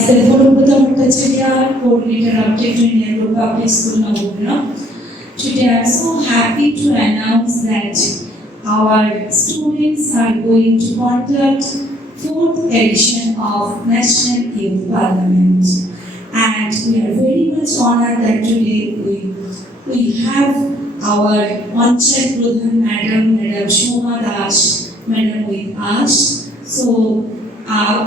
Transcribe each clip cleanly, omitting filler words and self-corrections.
myself, Nabagram, coordinator of Techno Indian Public School, Nabagram. Today I am so happy to announce that our students are going to conduct 4th edition of National Youth Parliament. And we are very much honored that today we have our Panchayat Pradhan Madam Shoma Das, Madam with us. So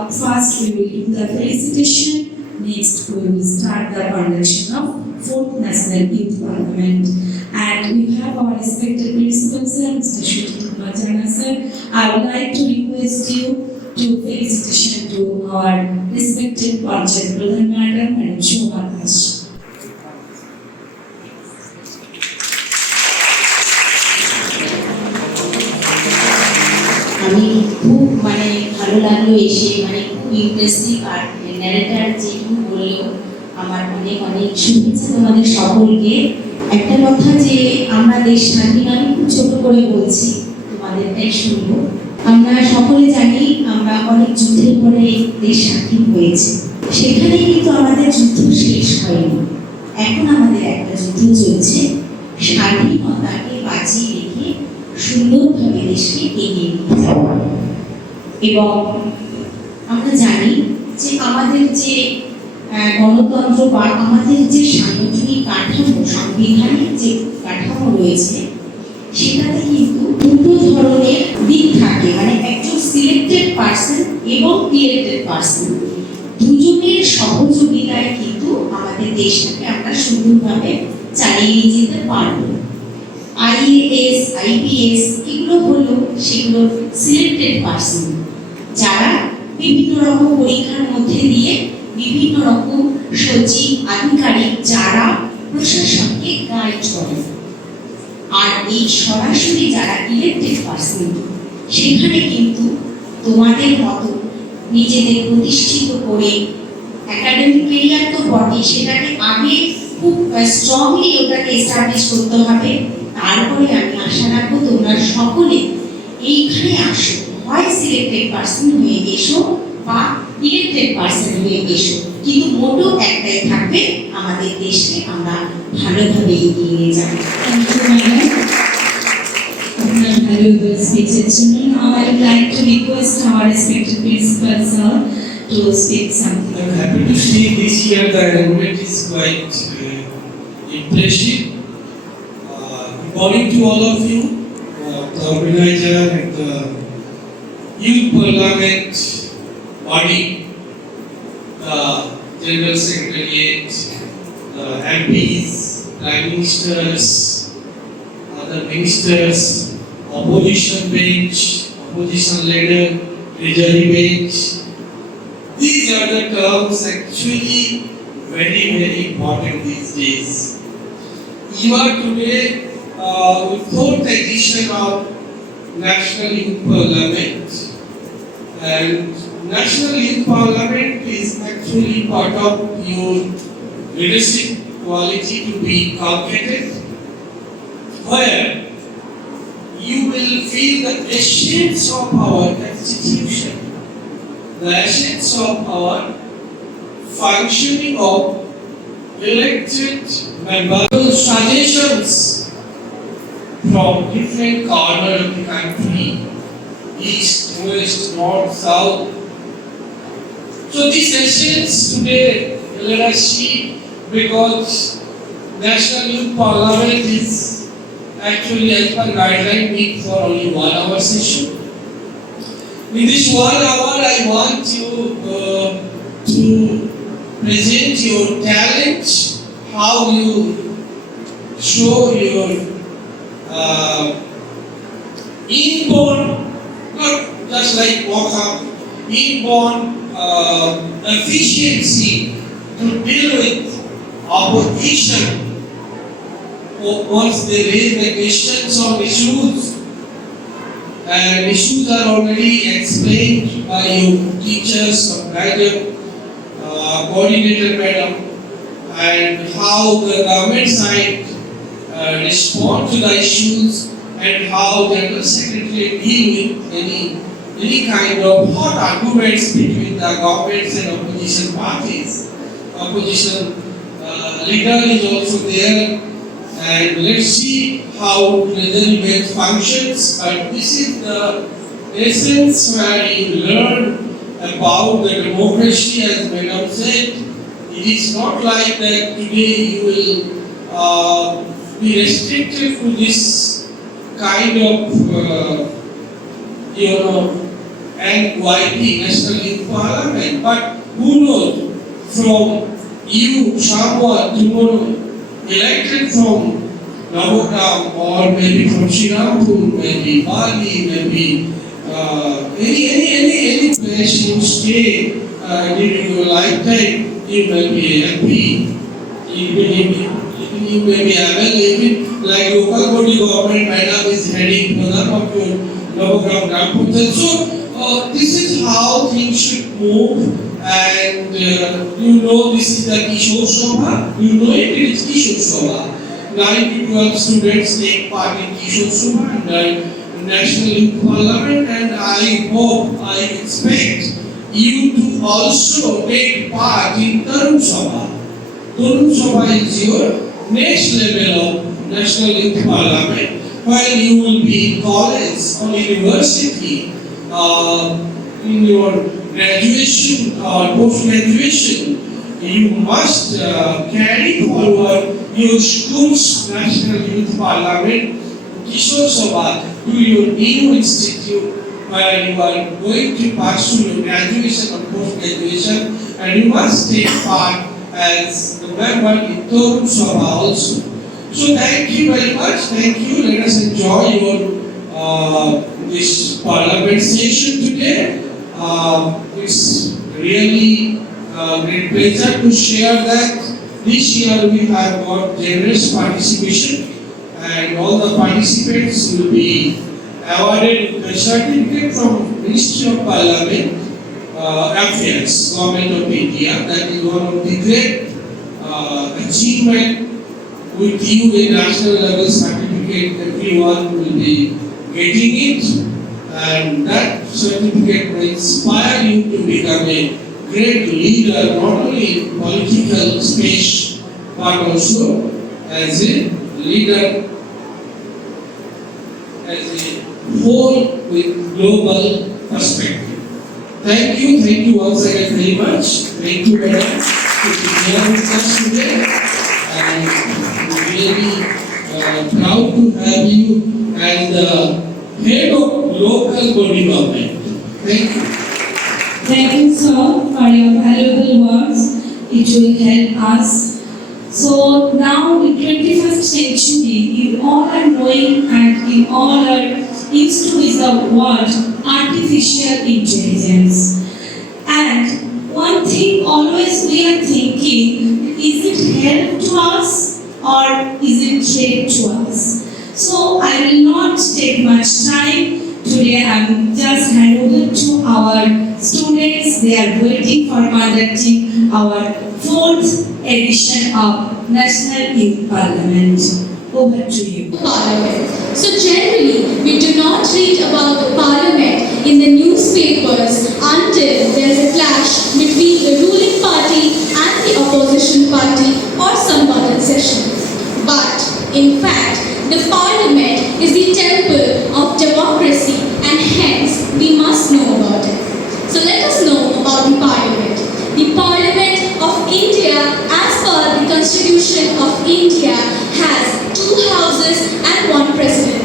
first we will do the felicitation, next we will start the conduction of 4th National Youth Parliament. And we have our respected principal sir, Mr. Shruti Kumar Jana sir. I would like to request you to felicitation to our respected Panchayat Pradhan Madam Shoma Das. আমি খুব ভালো লাগলো এসে খুব interesting আর narrator যেটুকু বললো আমার অনেক শুভেচ্ছা তোমাদের সকলকে। একটা কথা যে আমরা দেশ স্বাধীন, আমি খুব ছোট করে বলছি, তোমাদেরটাই শুনবো। আমরা সকলে জানি আমরা অনেক যুদ্ধের পরে দেশ স্বাধীন হয়েছে, সেখানে কিন্তু আমাদের যুদ্ধ শেষ হয়নি। এখন আমাদের একটা যুদ্ধ চলছে, স্বাধীনতাকে বাঁচিয়ে রেখে সুন্দরভাবে দেশকে এগিয়ে নিতে যাওয়া। এবং আমরা জানি যে আমাদের যে গণতন্ত্র বা আমাদের যে সাংগঠনিক কাঠামো, সাংবিধানিক যে কাঠামো রয়েছে, সেটাতে কিন্তু দুটো ধরনের দিক থাকে, একজন সিলেক্টেড পার্সন এবং ইলেক্টেড পার্সন, দুজনের সহযোগিতায় কিন্তু আমাদের দেশটাকে আমরা সুন্দরভাবে চালিয়ে নিয়ে যেতে পারবো। IAS, IPS এগুলো হলো সেগুলো সিলেক্টেড পার্সন, যারা বিভিন্ন রকম পরীক্ষার মধ্যে দিয়ে বিভিন্ন রকম সচিব, আধিকারিক যারা প্রশাসনকে গাইড করে। আর এই সরাসরি যারা ইলেক্টেড পার্সন, সেখানে কিন্তু তোমাদের মতো নিজেদের প্রতিষ্ঠিত করে একাডেমিক ক্যারিয়ার তো বটে, সেটাকে আগে খুব স্ট্রংলি ওটাকে এস্টাবলিশ করতে হবে। তারপরে আমি আশা রাখবো তোমরা সকলে এইখানে আসো, হয় সিলেক্টেড পার্সন হয়ে এসো বা ইলেক্টেড পার্সন হয়ে এসো, কিন্তু মোটো একটাই থাকবে, আমাদের দেশকে আমরা ভালোভাবে এগিয়ে নিয়ে যাবো। Valuable speeches. Now I would like to request our respected principal sir to speak something. I'm happy to see this year the enrollment is quite impressive. Good morning to all of you, the organizer and the Youth Parliament body, the General Secretariat, the MPs, Prime Ministers, other ministers, opposition bench, opposition leader, treasury bench. These are the terms actually very important these days. You are today with 4th edition of National Youth Parliament, and National Youth Parliament is actually part of your leadership quality to be inculcated, where you will feel the essence of our constitution, the essence of our functioning of elected members. Suggestions from different corners of the country, east, west, north, south. So this essence today, let us see, because National Youth Parliament is actually as per guideline meet for only 1 hour session. In this 1 hour, I want you to present your talent, how you show your inborn, not just like walk up, inborn efficiency to deal with opposition once they raise the questions on issues, and issues are already explained by your teachers, guided coordinator madam, and how the government side respond to the issues, and how general secretary deal with any any kind of hot arguments between the governments and opposition parties. Opposition leader is also there, and let's see how the debate functions. But this is the essence where you learn about the democracy, as Madam said. It is not like that today you will be restricted to this kind of NYP, National Youth Parliament. But who knows, from you, someone tomorrow elected from Nabagram or maybe from Srinampur, maybe Bali, maybe any place you stay during your lifetime, you may be MP, you may be available, like local body government, Madam is heading Pradhan of your Nabagram Gram Panchayat. So this is how things should move, and this is the Kishore Sabha, it is Kishore Sabha. 9 to 12 students take part in Kishore Sabha and National Youth Parliament, and I expect you to also take part in Tarun Sabha. Tarun Sabha is your next level of National Youth Parliament, while you will be in college or university, in your graduation or post-graduation. You must carry forward your school's National Youth Parliament, Kishore Sabha, to your new institute where you are going to pursue your graduation or post-graduation, and you must take part as a member in Tarun Sabha also. So thank you very much. Thank you. Let us enjoy your this Parliament session today. It's really great pleasure to share that this year we have got generous participation, and all the participants will be awarded with a certificate from Ministry of Parliament Affairs, Government of India. That is one of the great achievement. With you a national level certificate, everyone will be getting it, and that certificate will inspire you to become a great leader, not only in political space, but also as a leader, as a whole with global perspective. Thank you once again very much. Thank you, Madam, to be here with us today, and really proud to have you as the head of local body government. Thank you. Thank you, sir, for your valuable words. It will help us. So now in 21st century, in all our knowing and in all our used to is the word artificial intelligence. And one thing always we are thinking, is it help to us or is it threat to us? So I will not take much time. Today I will just hand over to our students. They are waiting for conducting our 4th edition of National Youth Parliament. Over to you. Parliament. So generally, we do not read about the Parliament in the newspapers until there is a clash between the ruling party and the opposition party or some budget session. But in fact, the Parliament is the temple of democracy, and hence we must know about it. So let us know about the Parliament. The Parliament of India, as per the Constitution of India, has 2 houses and 1 president.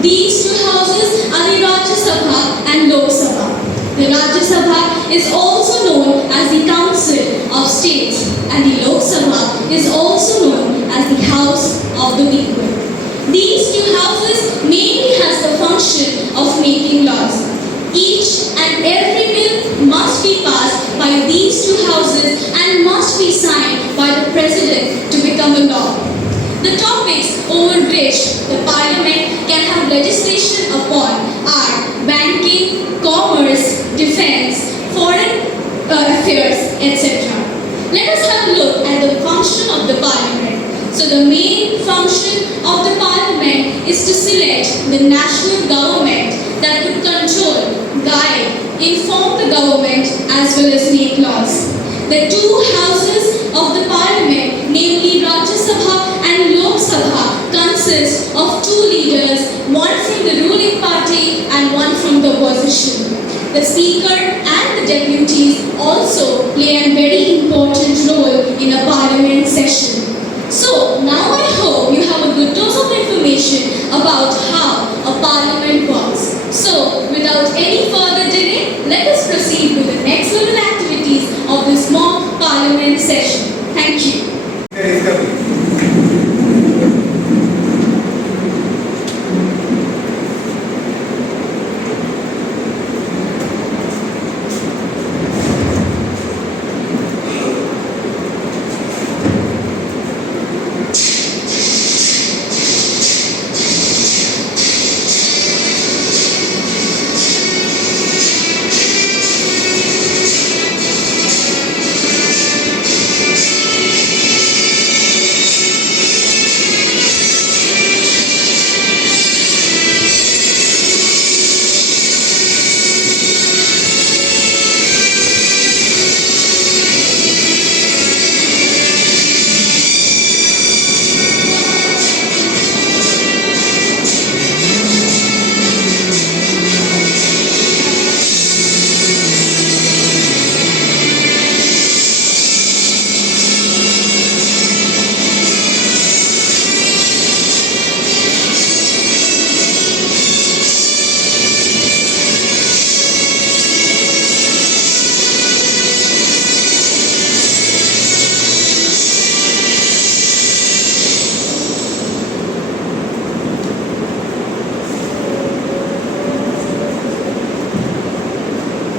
These 2 houses are the Rajya Sabha and Lok Sabha. The Rajya Sabha is also known as the Council of States, and the Lok Sabha is also known as the House of the People. These 2 houses mainly has the function of making laws. Each and every bill must be passed by these 2 houses and must be signed by the President to become a law. The topics over which the Parliament can have legislation upon are banking, commerce, defence, foreign affairs, etc. Let us have a look at the function of the Parliament. So the main function of the Parliament is to select the national government that would control guide, inform the government as well as make laws. The two houses of the parliament, namely Rajya Sabha and Lok Sabha, consist of two leaders, one from the ruling party and one from the opposition. The speaker and the deputies also play a very important role in a parliament session. So now I hope you have a good dose of information about how a parliament works. So without any further delay, let us proceed with the next level activities of this mock parliament session. Thank you.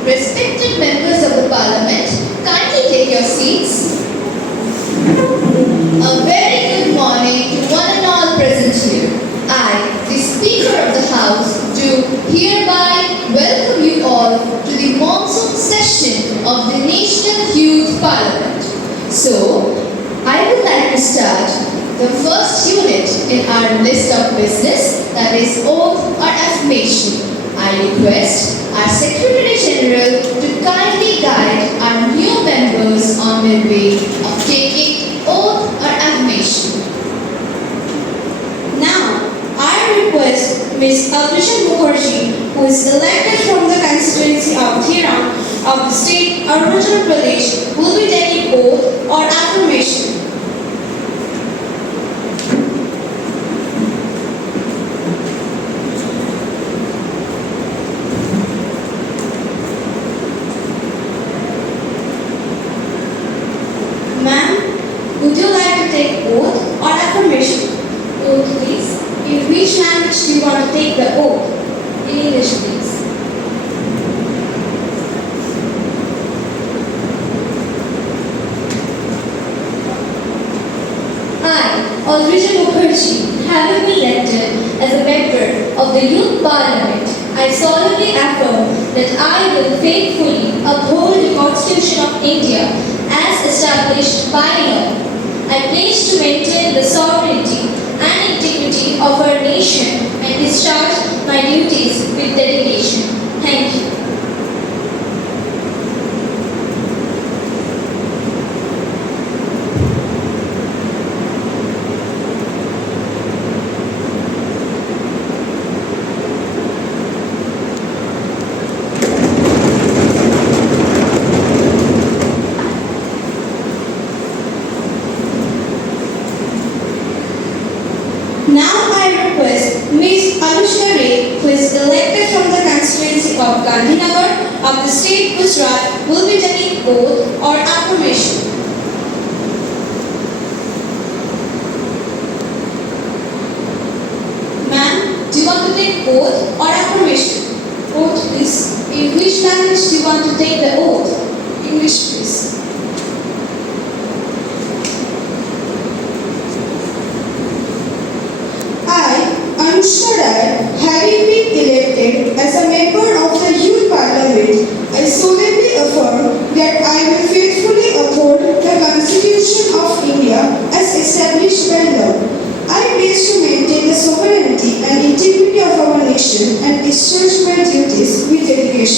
Respected members of the Parliament, kindly take your seats. A very good morning to one and all present here. I, the Speaker of the House, do hereby welcome you all to the monsoon session of the National Youth Parliament. So, I would like to start the first unit in our list of business, that is oath or affirmation. I request our Secretary General to kindly guide our new members on their way of taking oath or affirmation. Now, I request Ms. Abhisha Mukherjee, who is elected from the constituency of Thiran of the state Arunachal Pradesh, will be taking oath or affirmation. Ma'am, would you like to take oath or affirmation? Oath, please. In which language do you want to take the oath? In English, please. I, Abhisha Mukherjee, having been elected as a member of the Youth Parliament, I solemnly affirm that I will faithfully uphold the Constitution of India as established by law. I pledge to maintain the sovereignty and integrity of our nation and discharge my duties with dedication. Thank you. Now I request Ms. Anushka Ray, who is elected from the constituency of Gandhinagar of the state Gujarat, will be taking oath or affirmation. Ma'am, do you want to take oath or affirmation? Oath, please. In which language do you want to take the oath? English, please. Anushka Rai, having been elected as a member of the Youth Parliament, I solemnly affirm that I will faithfully uphold the Constitution of India as established by law. I pledge to maintain the sovereignty and integrity of our nation and discharge my duties with dedication.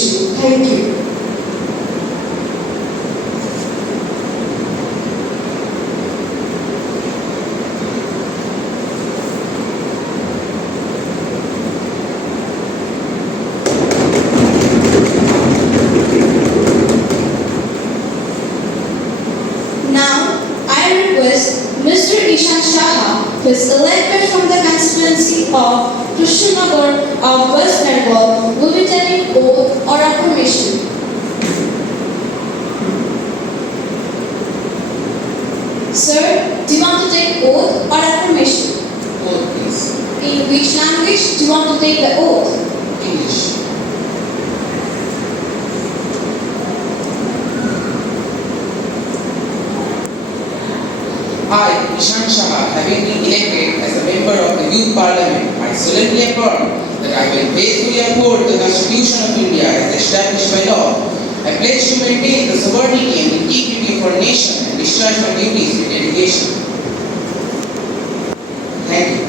of Krishnanagar of West Bengal will be taking oath or affirmation. Sir, do you want to take oath or affirmation? Oath, please. In which language do you want to take the oath? English. I, Ishan Shah, having been elected as a member of the Youth Parliament, I solemnly affirm that I will faithfully uphold the Constitution of India as established by law. I pledge to maintain the sovereignty and integrity of our nation and discharge my duties with dedication. Thank you.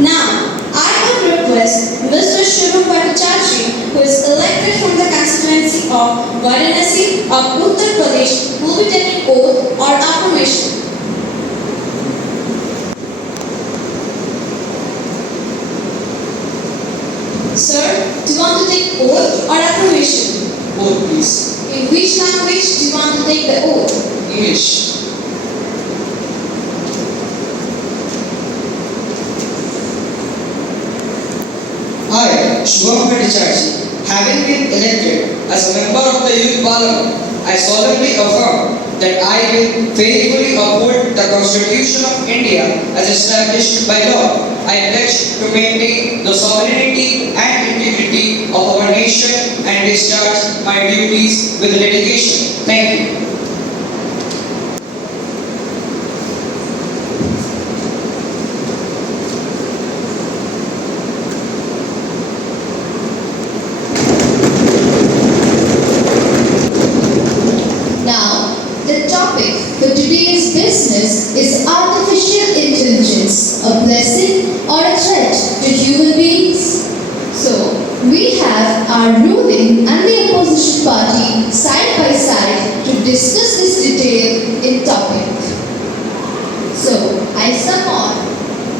Now, I would request Mr. Shivam Bhattacharya, who is elected from the constituency of Varanasi of Uttar Pradesh, who will be taking oath or affirmation. Sir, do you want to take oath or affirmation? Oath, please. In which language do you want to take the oath? English. I, Shubham Bhattacharya, having been elected as a member of the Youth Parliament, I solemnly affirm that I will faithfully uphold the Constitution of India as established by law. I pledge to maintain the sovereignty and integrity of our nation and discharge my duties with dedication. Thank you. Now, the topic for today's business is artificial intelligence, a blessing or a threat to human beings. So, we have our ruling and the opposition party side by side to discuss this detail in topic. So, I summon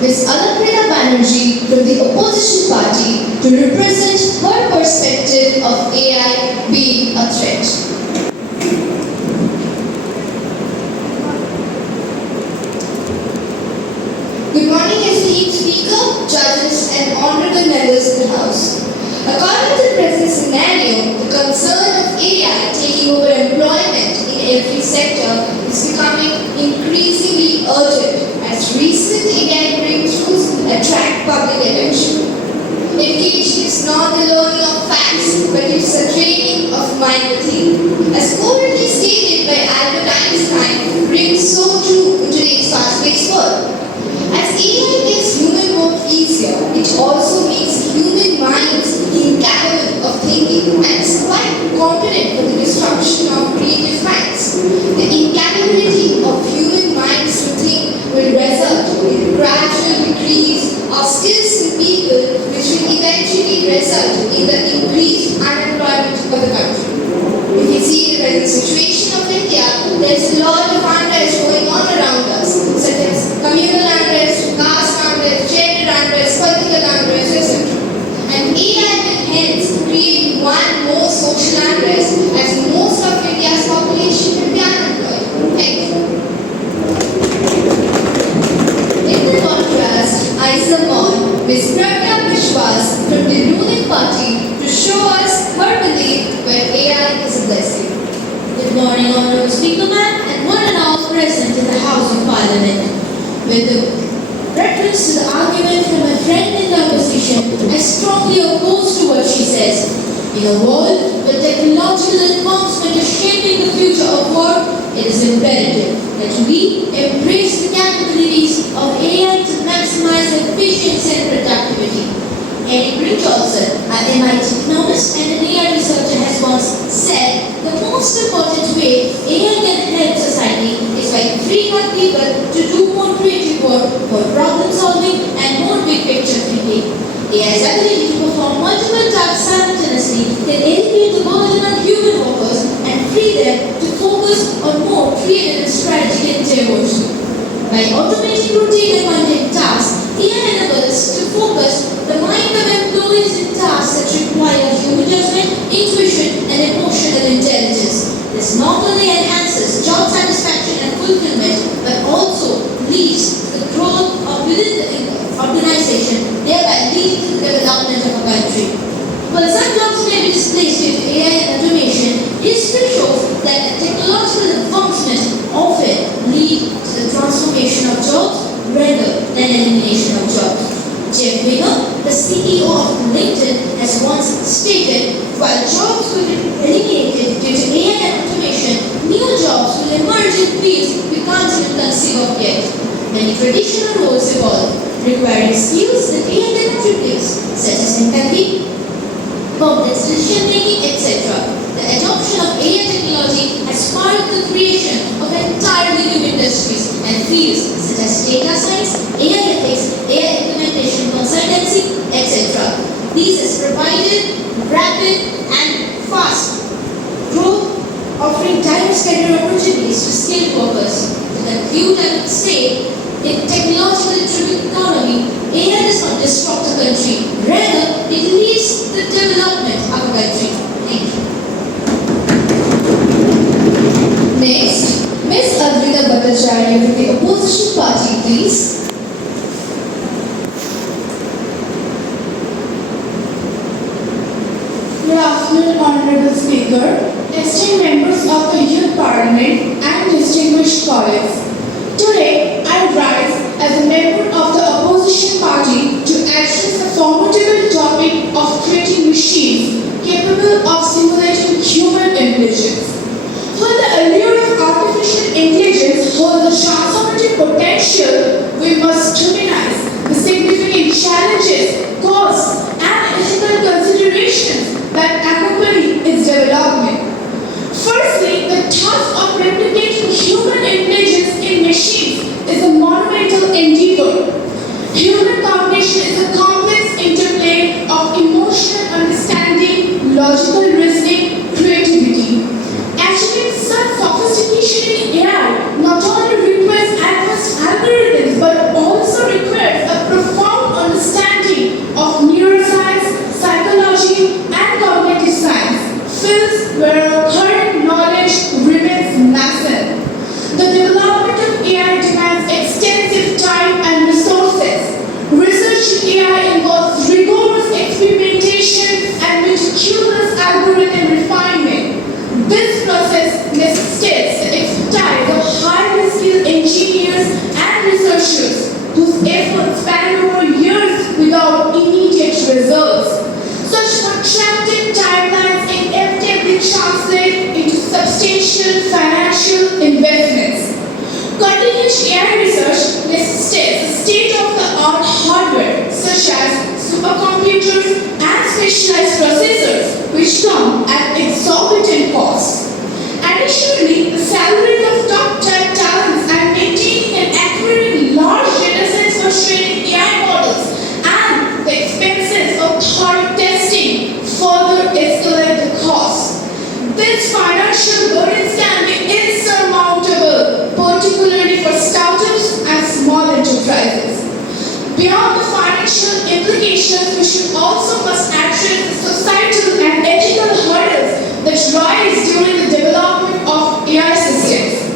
Ms. Alaprita Banerjee from the opposition party to represent her perspective of AI being a threat. Good morning, esteemed Speaker, judges, and honorable members of the House. According to the present scenario, the concern of AI taking over employment in every sector is becoming increasingly urgent as recent AI breakthroughs attract public attention. Education is not the learning of facts, but it's a training of mind within. As already stated by Albert Einstein, rings so true in today's fast-paced world. As AI makes human work easier, it also makes human minds incapable of thinking and is quite competent for the destruction of creative minds. The incapability of human minds to think will result in gradual decrease of skills in people, which will eventually result in the increased unemployment of the country. If you see the present situation of India, there's a lot of unrest going on around us, such as communal unrest, caste unrest, gender unrest, political unrest, etc. And AI will hence create one more social unrest as most of India's population will be unemployed. Thank you. In the contrast, I summon Ms. Pragya Vishwas from the ruling party to show us her belief where AI is a blessing. Good morning, Honourable Speaker Ma'am, and one and all present in the House of Parliament. With reference to the argument from a friend in the opposition, I strongly oppose to what she says. In a world where technological advancement is shaping the future of work, it is imperative that we embrace the capabilities of AI to maximize efficiency and productivity. Eric Richardson, an MIT economist and an AI researcher, has once said the most important way AI can help society is by freeing up people to do more creative work, more problem solving, and more big picture thinking. AI's ability to perform multiple tasks simultaneously can alleviate the burden on human workers and free them to focus on more creative and strategic endeavors. By automating routine and mundane within the organization, thereby leading to the development of a country. While some jobs may be displaced due to AI and automation, history shows that technological advancement often lead to the transformation of jobs rather than elimination of jobs. Jeff Winger, the CEO of LinkedIn, has once stated, while jobs will be eliminated due to AI and automation, new jobs will emerge in fields we can't even conceive of yet. Many traditional roles evolve, requiring skills that AI cannot replace, such as empathy, complex decision making, etc. The adoption of AI technology has sparked the creation of entirely new industries and fields such as data science, AI ethics, AI implementation consultancy, etc. These has provided rapid and fast growth, offering diverse career opportunities to skilled workers. To conclude, I would say, in technologically driven economy, AI does not disrupt a country, rather it leads the development of a country. Thank you. Next, Ms. Advita Bhattacharya from the opposition party, please. Good afternoon, Honorable Speaker, esteemed members of the Youth Parliament and distinguished colleagues. Today, I rise as a member of the opposition party to address the formidable topic of creating machines capable of simulating human intelligence. While the allure of artificial intelligence holds a transformative potential, we must scrutinize the significant challenges, costs, and ethical considerations that accompany its development. Firstly, the task of replicating human intelligence in machines is a monumental endeavor. Human cognition is a complex interplay of emotional understanding, logical reasoning, creativity. Achieving such sophistication in AI not only requires advanced algorithms but also requires a profound understanding of neuroscience, psychology, and cognitive science, fields where our current knowledge remains nascent. The development of AI demands extensive time and resources. Research in AI involves rigorous experimentation and meticulous algorithm refinement. This process necessitates the expertise of highly skilled engineers and researchers whose efforts span over years without immediate results. Such protracted timelines inevitably translate into substantial financial investments. Cutting-edge AI research necessitates state-of-the-art hardware such as supercomputers and specialized processors, which come at exorbitant costs. Additionally, the salaries of top-tier talents and maintaining and acquiring large datasets for training AI models and the expenses of thorough testing further escalate the costs. These financial burdens can be insurmountable, particularly for startups and small enterprises. Beyond the financial implications, we should also must address the societal and ethical hurdles that rise during the development of AI systems.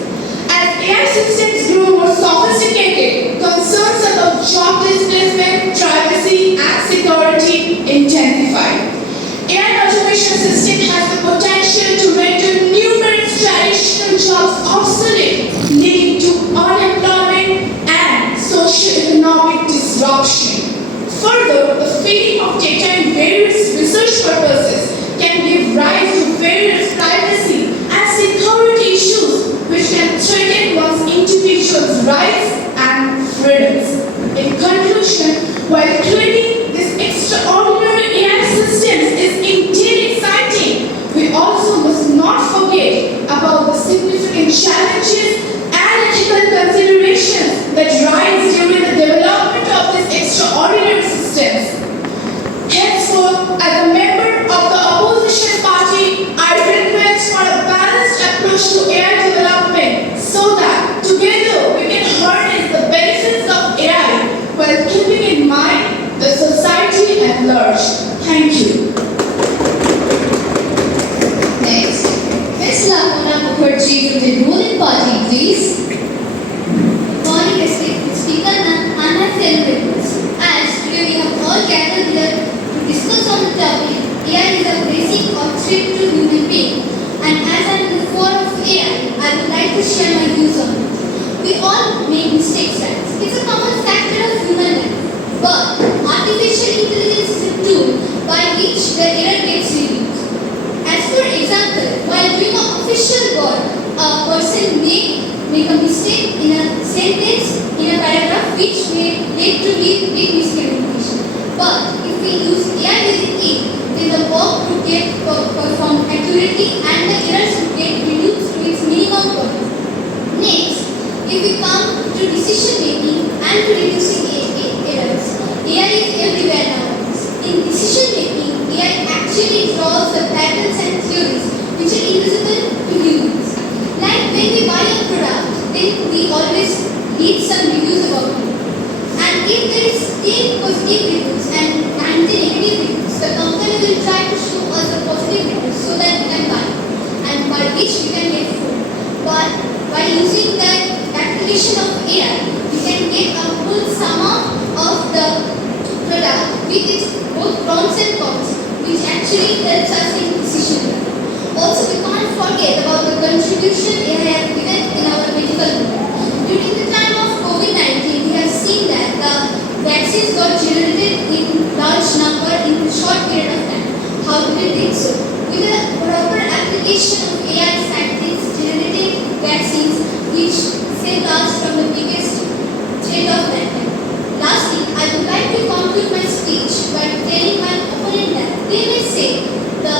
As AI systems grow more sophisticated, concerns about job displacement, privacy, and security intensify. AI automation system has the potential to render numerous traditional jobs obsolete, leading to unemployment and socio-economic disruption. Further, the feeding of data in various research purposes can give rise to various privacy and security issues which can threaten one's individual's rights and freedoms. In conclusion, while creating these extraordinary AI systems is indeed exciting, we also must not forget about the significant challenges and ethical considerations that rise during the development of these extraordinary systems. Henceforth, as a member of the opposition party, I request for a balanced approach to AI development so that together we can harness the benefits of AI while keeping in mind the society at large. Thank you. Next, Ms. Lakuna Mukherjee from the ruling party, please. Good morning, respected Speaker and myself, the error gets reduced. As for example, while doing an official work, a person may make a mistake in a sentence in a paragraph which may lead to be big miscommunication. But if we use AI within it, then the work would get performed accurately and the errors would get reduced to its minimum point. Next, if we come to decision making and to reducing errors, AI is everywhere nowadays. In decision making, AI actually draws the patterns and theories which are invisible to humans. Like when we buy a product, then we always read some reviews about it. And if there is 10 positive reviews and 90 negative reviews, the company will try to show us the positive reviews so that we can buy and by which we can get food. But by using the application of AI, we can get a full sum of the product with its both pros and cons, which actually helps us in decision making. Also, we can't forget about the contribution AI has given in our medical world. During the time of COVID-19, we have seen that the vaccines got generated in large number in a short period of time. How did it did so? With the proper application of AI, scientists generated vaccines which saved us from the biggest threat of pandemic. Lastly, I would like to conclude my speech by telling my opponent that they may say the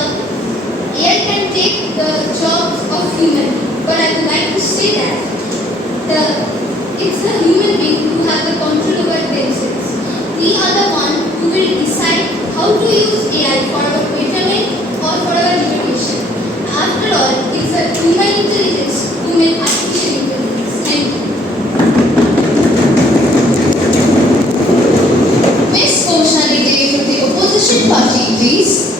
AI can take the jobs of human being, but I would like to say that it's the human being who have the control over themselves. We are the one who will decide how to use AI for our betterment or for our limitation. After all, it's a human intelligence who make artificial intelligence. Thank you. Miss Koshali Day from the opposition party, please.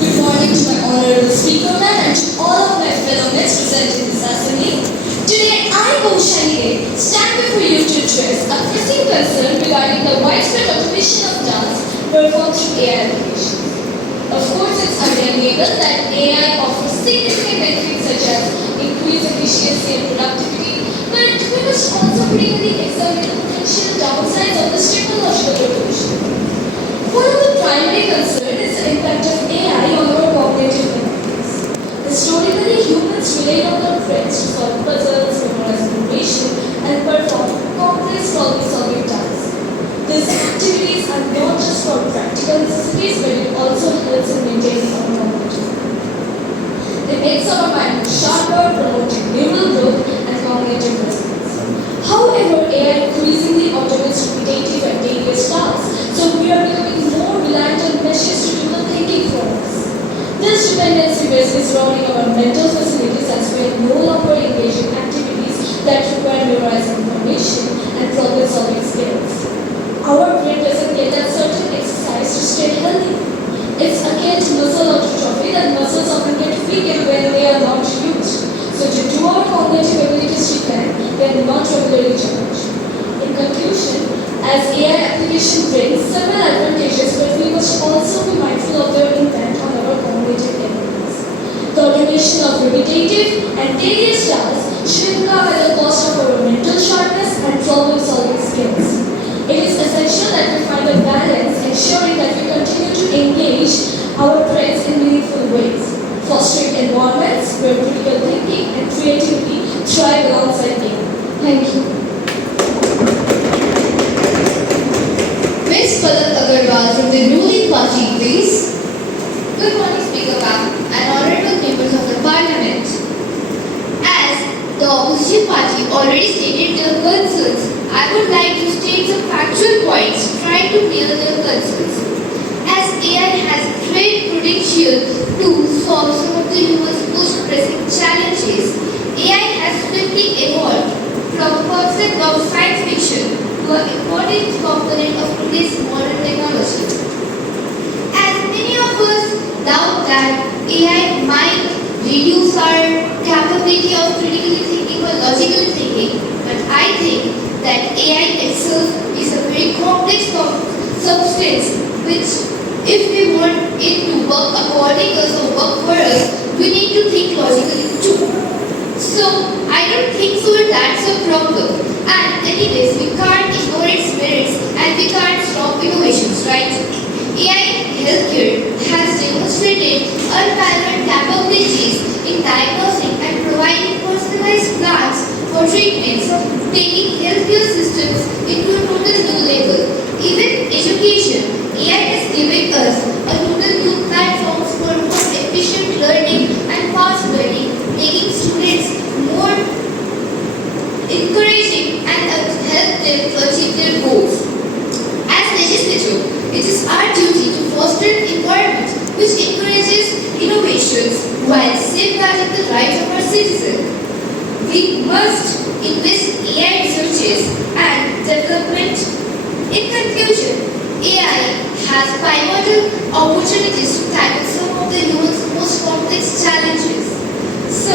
Good morning to my honorable speaker man and to all of my fellow men present in this assembly. Today, I, Koshali Day, stand before you to address a pressing concern regarding the widespread automation of tasks performed through AI applications. Of course, it's undeniable that AI offers significant benefits such as increased efficiency and productivity, but we must also critically examine the potential downsides of this technological revolution. One of the primary concerns is the impact of AI on our cognitive abilities. Historically, humans relied on their brains to solve puzzles, memorize information, and perform complex problem-solving tasks. These activities are not just for practical necessities, but it also helps in maintaining our cognitive ability. It makes our mind sharper, promoting neural growth and cognitive resilience. However, AI increasingly automates repetitive and tedious tasks, so we are becoming more reliant on machines to do the thinking for us. This dependency is eroding our mental facilities as we are no longer engaged in activities that require memorizing information and problem-solving skills. Our brain doesn't get that certain exercise to stay healthy. It's akin to muscle atrophy that muscles often get weakened when they are not used. So to do our cognitive abilities depend, they are not regularly challenged. In conclusion, as AI application brings several advantages, but we must also be mindful of their impact on our cognitive abilities. The automation of repetitive and tedious tasks shouldn't come at the cost of our mental sharpness and problem-solving skills. It is essential that we find a balance, ensuring that we continue to engage our brains in meaningful ways, fostering environments where critical thinking and creativity thrive alongside AI. Thank you. Ms. Palak Agarwal from the ruling party, please. Good morning, Speaker ma'am, and honorable members of the Parliament. As the opposition party already stated their concerns, I would like to state some factual points trying to clear their concerns. As AI has great potential to solve some of the most pressing challenges, AI has swiftly evolved from a concept of science fiction to an important component of today's modern technology. As many of us doubt that AI might reduce our capability of critically thinking or logically thinking, but I think that AI itself is a very complex substance which, if we want it to work according to us or work for us, we need to think logically too. So I don't think so that's a problem. And anyways, we can't ignore its merits and we can't stop innovations, right? AI in healthcare has demonstrate unparalleled capabilities in diagnosing and providing personalized plans for treatments, taking healthcare systems into a total new level. Even education, AI is giving us a total new platforms for more efficient learning and fast learning, making students more encouraging and help them to achieve their goals. As legislature, it is our duty to foster an environment which encourages innovations while safeguarding the rights of our citizens. We must invest in AI researches and development. In conclusion, AI has pivotal opportunities to tackle some of the human's most complex challenges. So,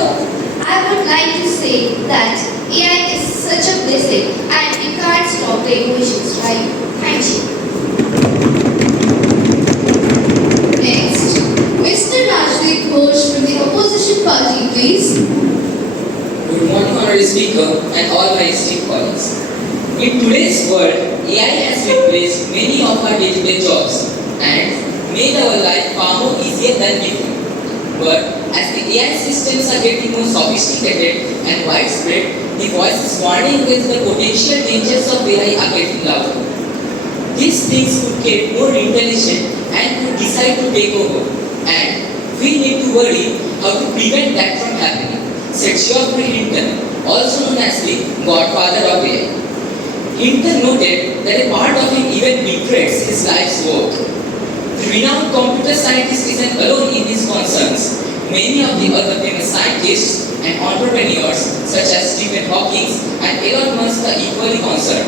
I would like to say that AI is such a blessing and we can't stop the innovations, right? Thank you. Next, Mr. Rajdeep Ghosh from the opposition party, please. Good morning, honorary speaker, and all my esteemed colleagues. In today's world, AI has replaced many of our day-to-day jobs and made our life far more easier than before. But as the AI systems are getting more sophisticated and widespread, the voices warning against the potential dangers of AI are getting louder. These things could get more intelligent and could decide to take over, and we need to worry how to prevent that from happening, said Geoffrey Hinton, also known as the godfather of AI. Hinton noted that a part of him even regrets his life's work. The renowned computer scientist isn't alone in his concerns. Many of the other famous scientists and entrepreneurs such as Stephen Hawking and Elon Musk are equally concerned.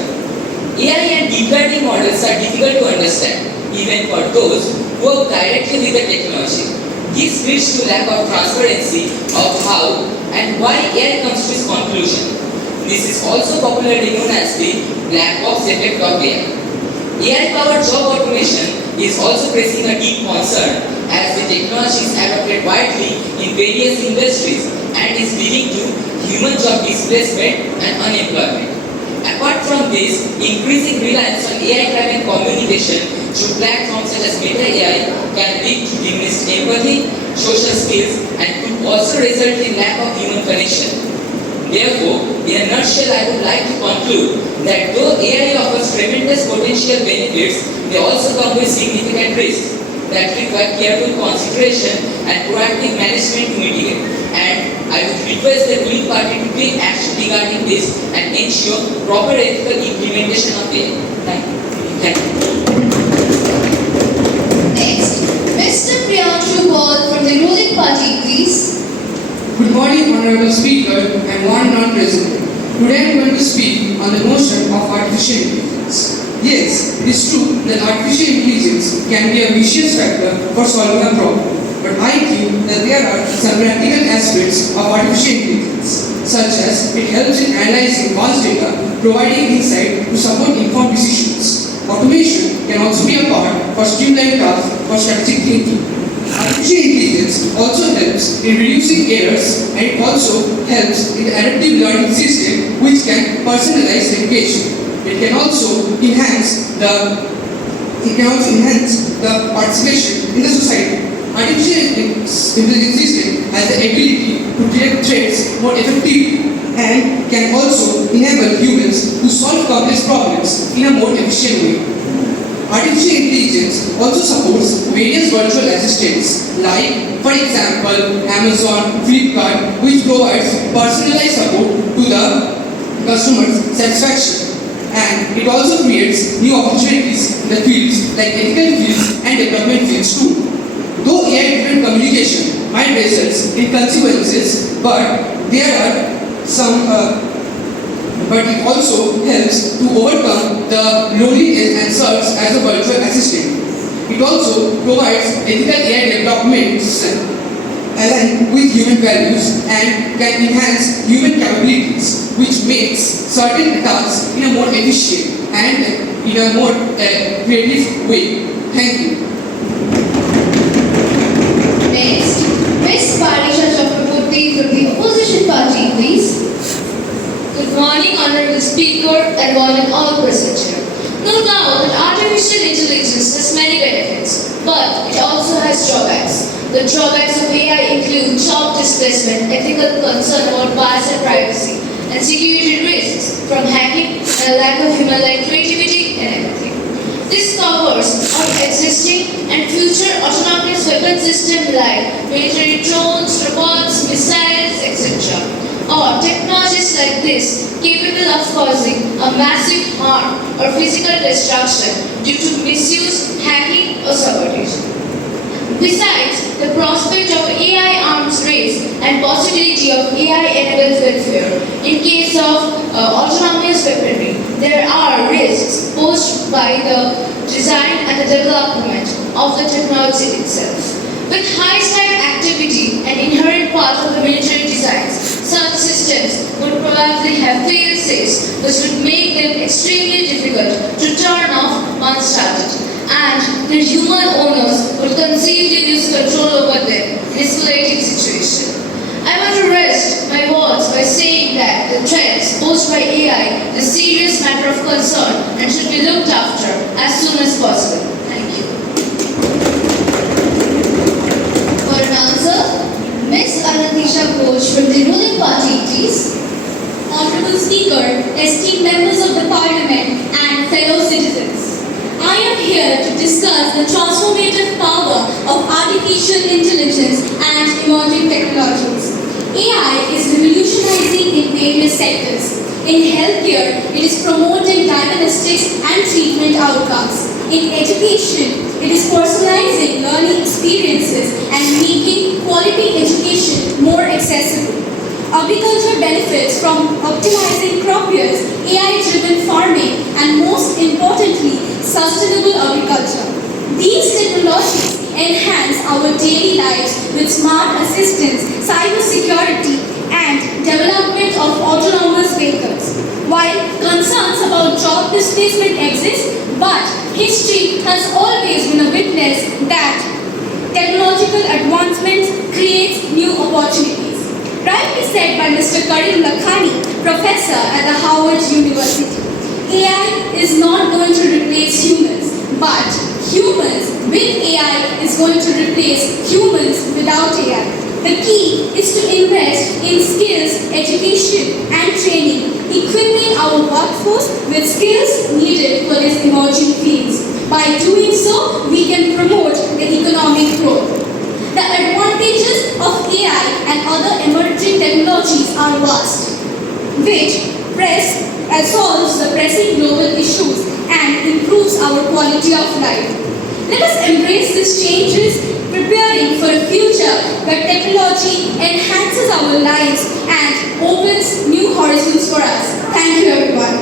AI and deep learning models are difficult to understand, even for those who work directly with the technology. This leads to lack of transparency of how and why AI comes to its conclusion. This is also popularly known as the black box effect of AI. AI-powered job automation is also facing a deep concern as the technology is adopted widely in various industries and is leading to human job displacement and unemployment. Apart from this, increasing reliance on AI-driven communication through platforms such as Meta AI can lead to diminished empathy, social skills, and could also result in lack of human connection. Therefore, in a nutshell, I would like to conclude that though AI offers tremendous potential benefits, they also come with significant risks that require careful consideration and proactive management to mitigate. And I would request the ruling party to take action regarding this and ensure proper ethical implementation of AI. Thank you. Next, Mr. Priyanshu Paul from the ruling party, please. Good morning, Honorable Speaker and one non-president. Today I am going to speak on the notion of artificial intelligence. Yes, it is true that artificial intelligence can be a vicious factor for solving a problem. But I feel that there are some practical aspects of artificial intelligence, such as it helps in analyzing vast data, providing insight to support informed decisions. Automation can also be a part for streamlined tasks for strategic thinking. Artificial intelligence also helps in reducing errors and it also helps in the adaptive learning system which can personalize education. It can also enhance the participation in the society. Artificial intelligence system has the ability to detect threats more effectively and can also enable humans to solve complex problems in a more efficient way. Artificial intelligence also supports various virtual assistants like, for example, Amazon, Flipkart, which provides personalized support to the customer's satisfaction. And it also creates new opportunities in the fields like ethical fields and development fields too. Though AI-driven communication might result in consequences, but there are some but it also helps to overcome the loneliness and serves as a virtual assistant. It also provides ethical AI development aligned with human values and can enhance human capabilities, which makes certain tasks in a more efficient and in a more creative way. Thank you. Next, Ms. Parisha Chakraborty from the opposition party, please. Good morning, Honorable Speaker, and one and all present here. No doubt that artificial intelligence has many benefits, but it also has drawbacks. The drawbacks of AI include job displacement, ethical concern about bias and privacy, and security risks from hacking and a lack of human-like creativity and empathy. This covers our existing and future autonomous weapon systems like military drones, robots, missiles, etc. Or technologies like this capable of causing a massive harm or physical destruction due to misuse, hacking, or sabotage. Besides, the prospect of AI arms race and possibility of AI-enabled warfare in case of autonomous weaponry, there are risks posed by the design and the development of the technology itself. With high-side activity and inherent part of the military designs, such systems would probably have fail-safes which would make them extremely difficult to turn off once started, and their human owners would conceivably lose control over them in escalating situation. I want to rest my words by saying that the threats posed by AI is a serious matter of concern and should be looked after as soon as possible. Thank you. For an answer, Ms. Anantisha Ghosh from the ruling party, please. Honorable Speaker, esteemed members of the Parliament and fellow citizens. I am here to discuss the transformative power of artificial intelligence and emerging technologies. AI is revolutionizing in various sectors. In healthcare, it is promoting diagnostics and treatment outcomes. In education, it is personalizing learning experiences and making quality education more accessible. Agriculture benefits from optimizing crop yields, AI-driven farming, and most importantly, sustainable agriculture. These technologies enhance our daily lives with smart assistance, cybersecurity, and development of autonomous vehicles. While concerns about job displacement exist, but history has always been a witness that technological advancements creates new opportunities. Rightly said by Mr. Karim Lakhani, professor at the Harvard University, AI is not going to replace humans, but humans with AI is going to replace humans without AI. The key is to invest in skills, education, and training, equipping our workforce with skills needed for these emerging fields. By doing so, we can promote the economic growth. The advantages of AI and other emerging technologies are vast, which solves the pressing global issues and improves our quality of life. Let us embrace these changes, preparing for a future where technology enhances our lives and opens new horizons for us. Thank you, everyone.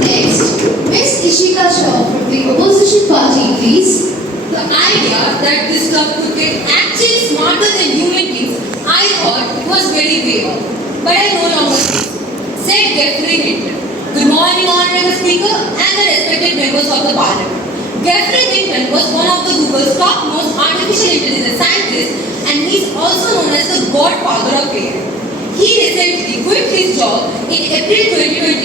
Next, Ms. Ishika Shaw from the opposition party, please. The idea that this stuff could get actually smarter than human beings, I thought it was very vague. But I no longer think. Said Geoffrey Hinton. Good morning, Honorable Speaker and the respected members of the Parliament. Geoffrey Hinton was one of the Google's top-most artificial intelligence scientists, and he's also known as the godfather of AI. He recently quit his job in April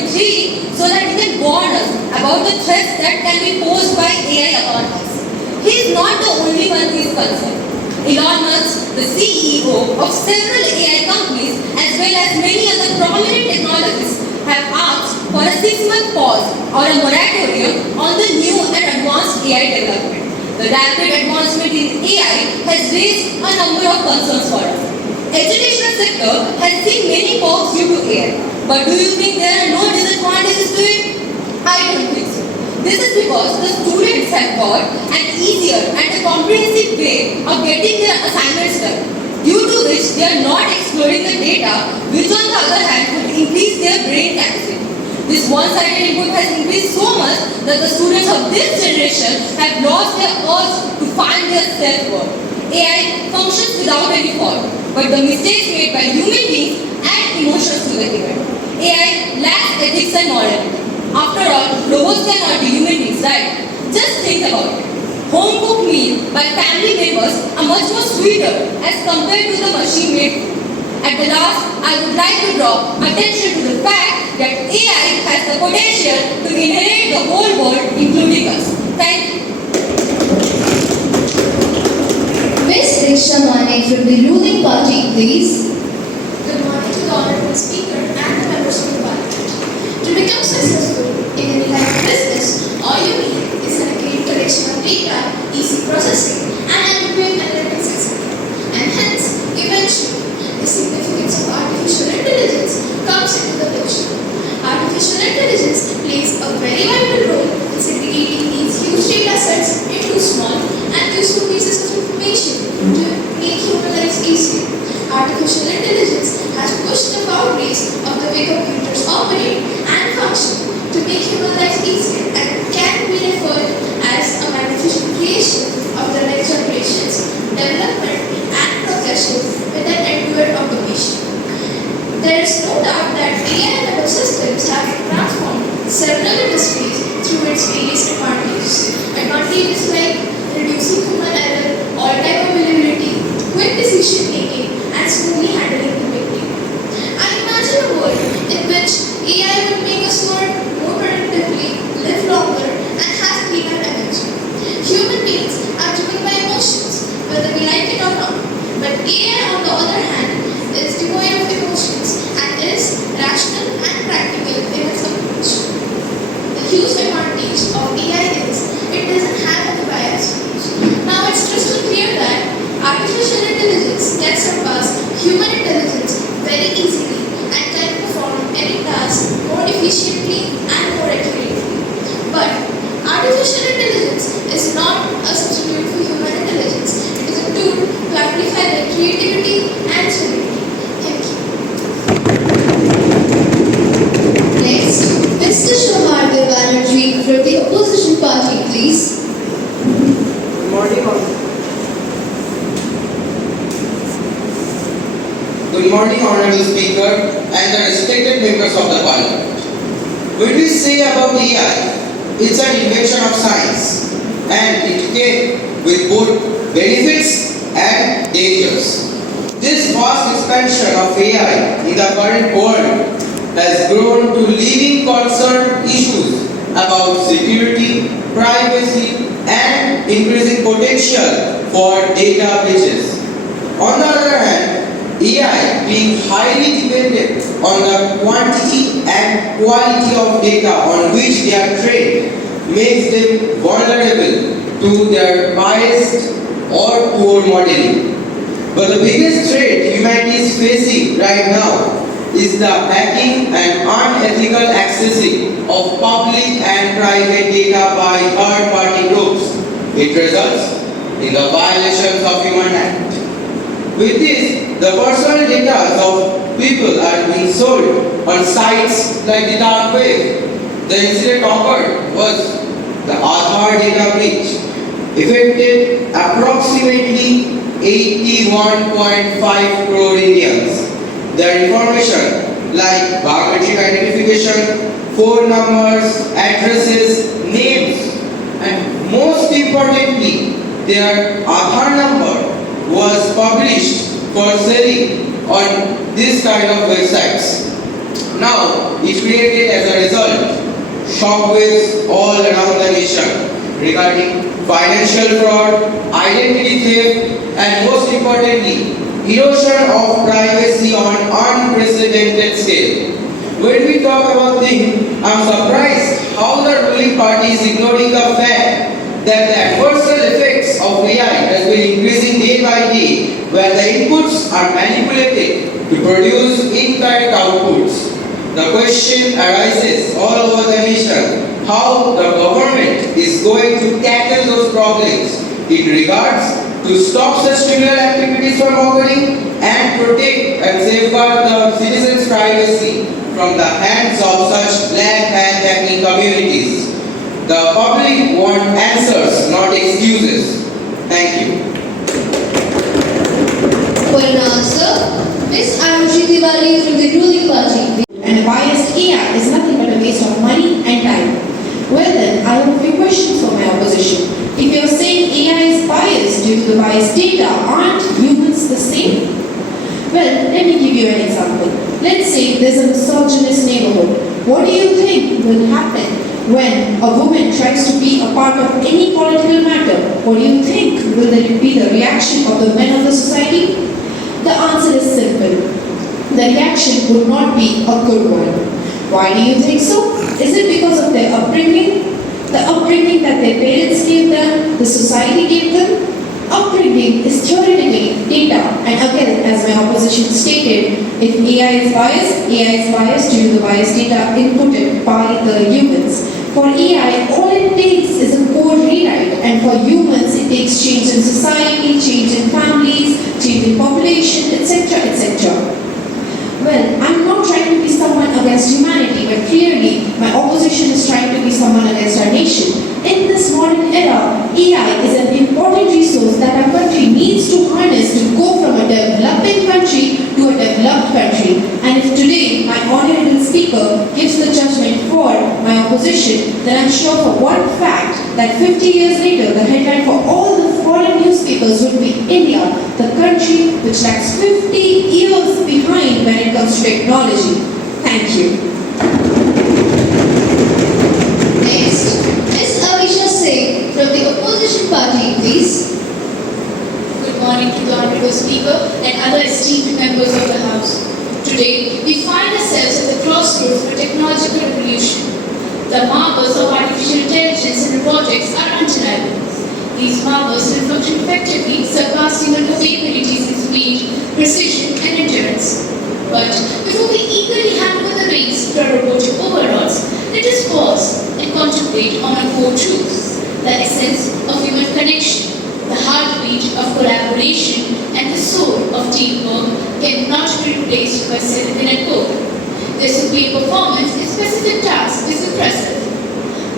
2023 so that he can warn us about the threats that can be posed by AI upon us. He is not the only one who is concerned. Elon Musk, the CEO of several AI companies, as well as many other prominent technologists, have asked for a 6-month pause or a moratorium on the new and advanced AI development. The rapid advancement in AI has raised a number of concerns for us. Educational sector has seen many perks due to AI, but do you think there are no disadvantages to it? I don't think so. This is because the students have got an easier and a comprehensive way of getting their assignments done, due to which they are not exploring the data, which on the other hand would increase their brain capacity. This one-sided input has increased so much that the students of this generation have lost their urge to find their self-worth. AI functions without any fault, but the mistakes made by human beings add emotions to the event. AI lacks ethics and morality. After all, robots cannot be human beings, right? Just think about it. Home-cooked meal by family members are much more sweeter as compared to the machine-made food. At the last, I would like to draw attention to the fact that AI has the potential to inherit the whole world, including us. Thank you. Ms. Shamani from the ruling party, please. Good morning to the Honorable Speaker and the members of the Parliament. To become successful in any line of business, all you need is an accurate collection of data, easy processing, and adequate analytics system. And hence, eventually, the significance of artificial intelligence comes into the picture. Artificial intelligence plays a very vital role in segregating these huge data sets into small and useful pieces of information to make human lives easier. Artificial intelligence has pushed the boundaries of the way computers operate and function to make human life easier and can be referred as a magnificent creation of the next generation's development and progression with an end-to-end automation. There is no doubt that AI-enabled systems have transformed several industries through its various advantages. Advantages like reducing human error, all-time availability, quick decision-making, and smoothly handling the victim. I imagine a world in which AI would make us work more productively, live longer, and have cleaner energy. Human beings are driven by emotions, whether we like it or not. But AI, on the other hand, is devoid of emotions and is rational and practical in its approach. The huge advantage of AI is it doesn't have any bias. Now it's crystal clear that artificial intelligence can surpass human intelligence very easily and can perform any task more efficiently and more accurately. But artificial intelligence is not a substitute for human intelligence. It is a tool to amplify their creativity and serenity. Thank you. Next, Mr. Shohardar Banerjee from the opposition party, please. Good morning, Honorable Speaker and the respected members of the Parliament. When we say about AI, it's an invention of science and it came with both benefits and dangers. This vast expansion of AI in the current world has grown to living concern issues about security, privacy, and increasing potential for data breaches. On the other hand, AI being highly dependent on the quantity and quality of data on which they are trained makes them vulnerable to their biased or poor modeling. But the biggest threat humanity is facing right now is the hacking and unethical accessing of public and private data by third-party groups. It results in the violations of human rights. With this, the personal data of people are being sold on sites like the dark web. The incident occurred was the Aadhaar data breach, affected approximately 81.5 crore Indians. Their information like biometric identification, phone numbers, addresses, names, and most importantly, their Aadhaar number was published for selling on this kind of websites. Now, it created as a result shockwaves all around the nation regarding financial fraud, identity theft, and most importantly, erosion of privacy on unprecedented scale. When we talk about this, I'm surprised how the ruling party is ignoring the fact that the adversarial effects of AI has been increasing day by day, where the inputs are manipulated to produce incorrect outputs. The question arises all over the nation how the government is going to tackle those problems in regards to stop such criminal activities from occurring and protect and safeguard the citizens' privacy from the hands of such black hand hacking communities. The public want answers, not excuses. Thank you. For an answer, Ms. Anushi Tiwari from the ruling party. And a biased AI is nothing but a waste of money and time. Well then, I have a few questions for my opposition. If you are saying AI is biased due to the biased data, aren't humans the same? Well, let me give you an example. Let's say there's a misogynist neighborhood. What do you think will happen When a woman tries to be a part of any political matter, what do you think will be the reaction of the men of the society? The answer is simple. The reaction would not be a good one. Why do you think so? Is it because of their upbringing? The upbringing that their parents gave them, the society gave them? Upbringing is theoretically data, and again, as my opposition stated, if AI is biased due to the biased data inputted by the humans. For AI, all it takes is a code rewrite, and for humans, it takes change in society, change in families, change in population, etc., etc. Well, I'm not trying to be someone against humanity, but clearly my opposition is trying to be someone against our nation. In this modern era, AI is an important resource that our country needs to harness to go from a developing country to a developed country. And if today my honorable speaker gives the judgment for my opposition, then I'm sure for one fact that 50 years later, the headline for all the foreign newspapers would be India, the country which lags 50 years behind when it comes to technology. Thank you. Next, Ms. Alisha Singh from the opposition party, please. Good morning to the Honorable Speaker and other esteemed members of the House. Today, we find ourselves at the crossroads of a technological revolution. The marvels of artificial intelligence and robotics are undeniable. These marvels will function effectively, surpassing our capabilities in speed, precision, and endurance. But before we eagerly hand over the reins to our robotic overlords, let us pause and contemplate on a core truth, the essence of human connection, the heartbeat of collaboration, and the soul of teamwork cannot be replaced by silicon and code. Their superior performance in specific tasks is impressive.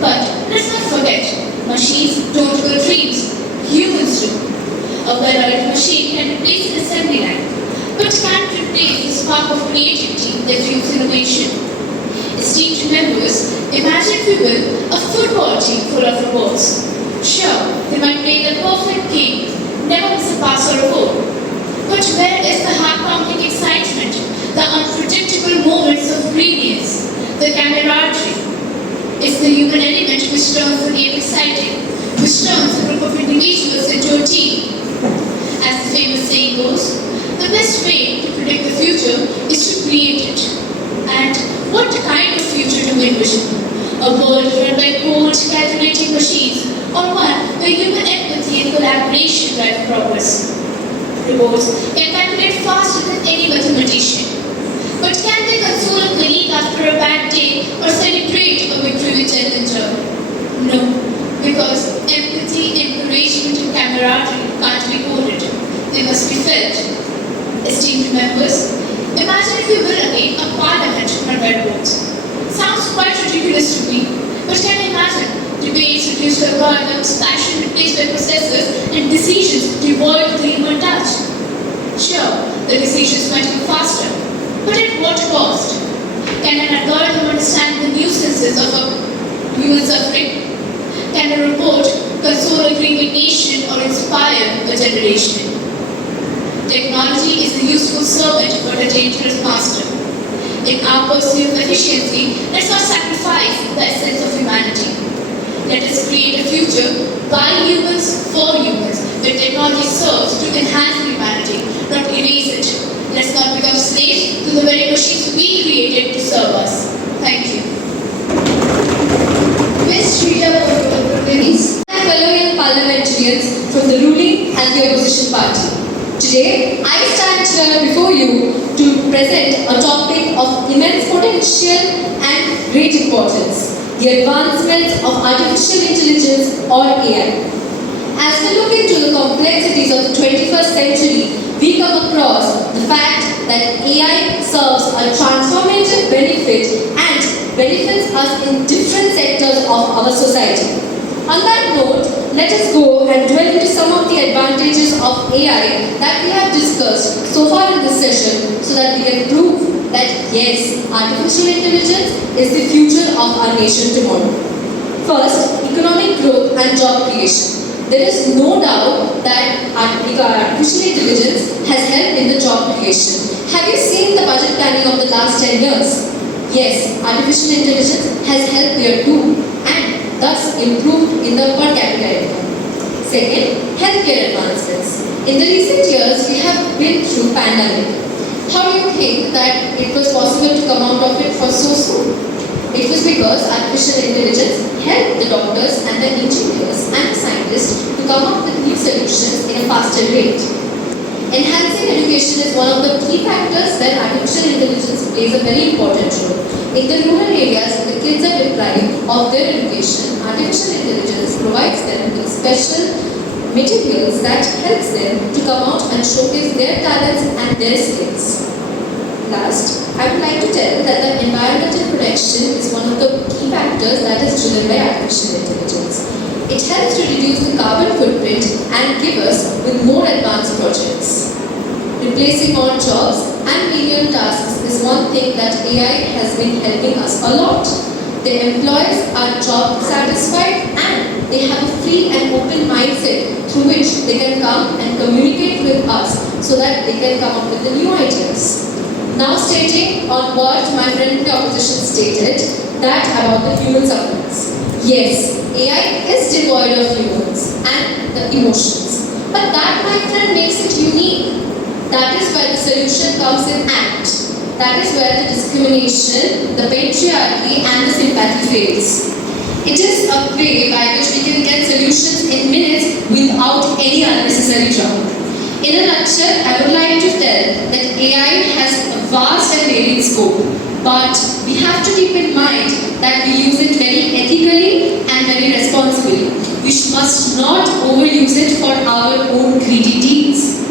But let's not forget, machines don't build dreams, humans do. A well-oiled machine can replace an assembly line, but can't replace the spark of creativity that fuels innovation. Esteemed members, imagine if we build a football team full of robots. Sure, they might play the perfect game, never miss a pass or a goal. But where is the heart-pounding excitement, the unpredictable moments of brilliance, the camaraderie? It's the human element which turns the game exciting, which turns a group of individuals into a team. As the famous saying goes, the best way to predict the future is to create it. And what kind of future do we envision? A world run by cold, calculating machines, or one where human empathy and collaboration drive progress? Robots can calculate faster than any mathematician. But can they console a colleague after a bad day or celebrate a victory with adventure? No, because empathy, encouragement, and camaraderie can't be coded. They must be felt. Esteemed members, imagine if we build again a parliament run by robots. Sounds quite ridiculous to me, but can you imagine debates reduced to algorithms, passion replaced by processors, and decisions devoid of the human touch? Sure, the decisions might be faster, but at what cost? Can an algorithm understand the nuisances of a human suffering? Can a robot console a grieving nation or inspire a generation? Technology is a useful servant but a dangerous master. In our pursuit of efficiency, let's not sacrifice the essence of humanity. Let us create a future by humans, for humans, where technology serves to enhance humanity, not erase it. Let's not become slaves to the very machines we created to serve us. Thank you. Ms. Shrita Purple, please. My fellow young parliamentarians from the ruling and the opposition party. Today, I stand here before you to present a topic of immense potential and great importance, the advancement of artificial intelligence or AI. As we look into the complexities of the 21st century, we come across the fact that AI serves a transformative benefit and benefits us in different sectors of our society. On that note, let us go and dwell into some of the advantages of AI that we have discussed so far in this session so that we can prove that yes, artificial intelligence is the future of our nation tomorrow. First, economic growth and job creation. There is no doubt that artificial intelligence has helped in the job creation. Have you seen the budget planning of the last 10 years? Yes, artificial intelligence has helped there too. thus improved in the per capita income. Second, healthcare advancements. In the recent years, we have been through pandemic. How do you think that it was possible to come out of it for so soon? It was because artificial intelligence helped the doctors and the engineers and the scientists to come up with new solutions in a faster rate. Enhancing education is one of the key factors where artificial intelligence plays a very important role. In the rural areas where the kids are deprived of their education, artificial intelligence provides them with special materials that helps them to come out and showcase their talents and their skills. Last, I would like to tell that the environmental protection is one of the key factors that is driven by artificial intelligence. It helps to reduce the carbon footprint and give us with more advanced projects. Replacing odd jobs and menial tasks is one thing that AI has been helping us a lot. The employees are job satisfied and they have a free and open mindset through which they can come and communicate with us so that they can come up with the new ideas. Now stating on what my friend in the opposition stated, that about the human supplements. Yes, AI is devoid of humans and the emotions. But that, my friend, makes it unique. That is where the solution comes in act. That is where the discrimination, the patriarchy and the sympathy fails. It is a way by which we can get solutions in minutes without any unnecessary trouble. In a nutshell, I would like to tell that AI has a vast and varied scope, but we have to keep in mind that we use it very ethically and very responsibly. We must not overuse it for our own greedy deeds.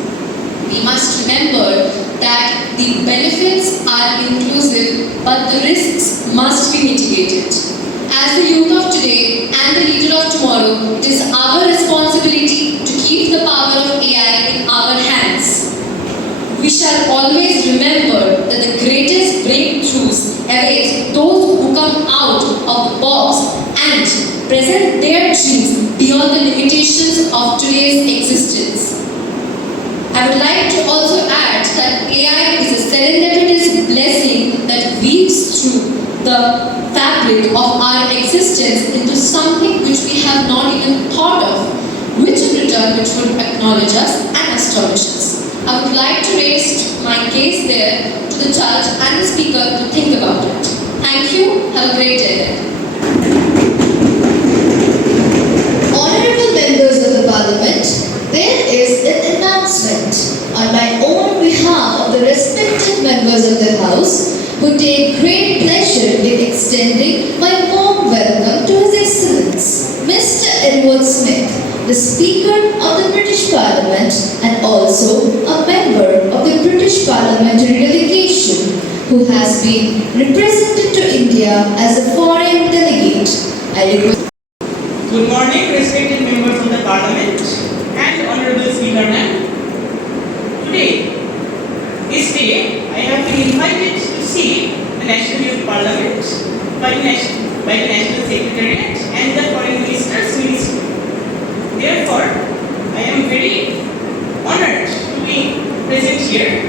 We must remember that the benefits are inclusive, but the risks must be mitigated. As the youth of today and the leader of tomorrow, it is our responsibility to keep the power of AI in our hands. We shall always remember that the greatest breakthroughs await those who come out of the box and present their dreams beyond the limitations of today's existence. I would like to also add that AI is a serendipitous blessing that weaves through the fabric of our existence into something which we have not even thought of, which in return which would acknowledge us and astonish us. I would like to raise my case there to the judge and the speaker to think about it. Thank you. Have a great day. Honorable members of the Parliament, there is an announcement on my own behalf of the respected members of the House who take great pleasure in extending my warm welcome to His Excellence, Mr. Edward Smith, the Speaker of the British Parliament and also a member of the British Parliamentary Delegation who has been represented to India as a foreign delegate. I request. Good morning, respected members of the Parliament and Honorable Speaker Ma'am. Today, this day, I have been invited to see the National Youth Parliament by the National Secretariat and the Foreign Minister's Ministry. Therefore, I am very honored to be present here,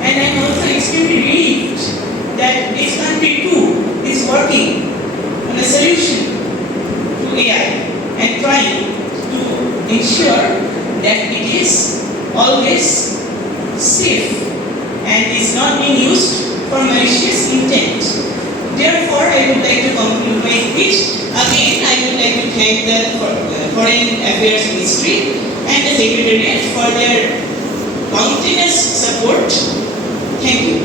and I am also extremely relieved that this country too is working on a solution to AI and trying to ensure that it is always safe and is not being used for malicious intent. Therefore, I would like to conclude my speech. Again, I would like to thank the Foreign Affairs Ministry and the Secretariat for their continuous support. Thank you.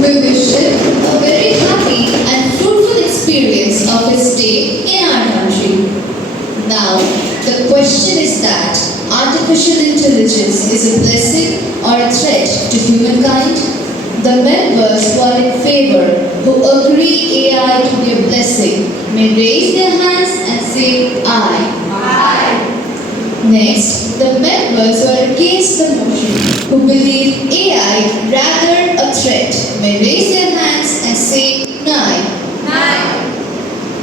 We wish him a very happy and fruitful experience of his stay in our country. Now, the question is that artificial intelligence is a blessing or a threat to humankind? The members who are in favor, who agree AI to be a blessing, may raise their hands and say aye. Aye. Next, the members who are against the motion, who believe AI rather a threat, may raise their hands and say nay. Nay.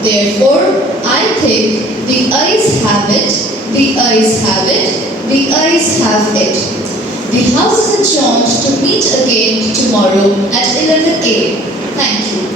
Therefore, I think the ayes have it, the ayes have it, the ayes have it. The House is adjourned to meet again tomorrow at 11 a.m. Thank you.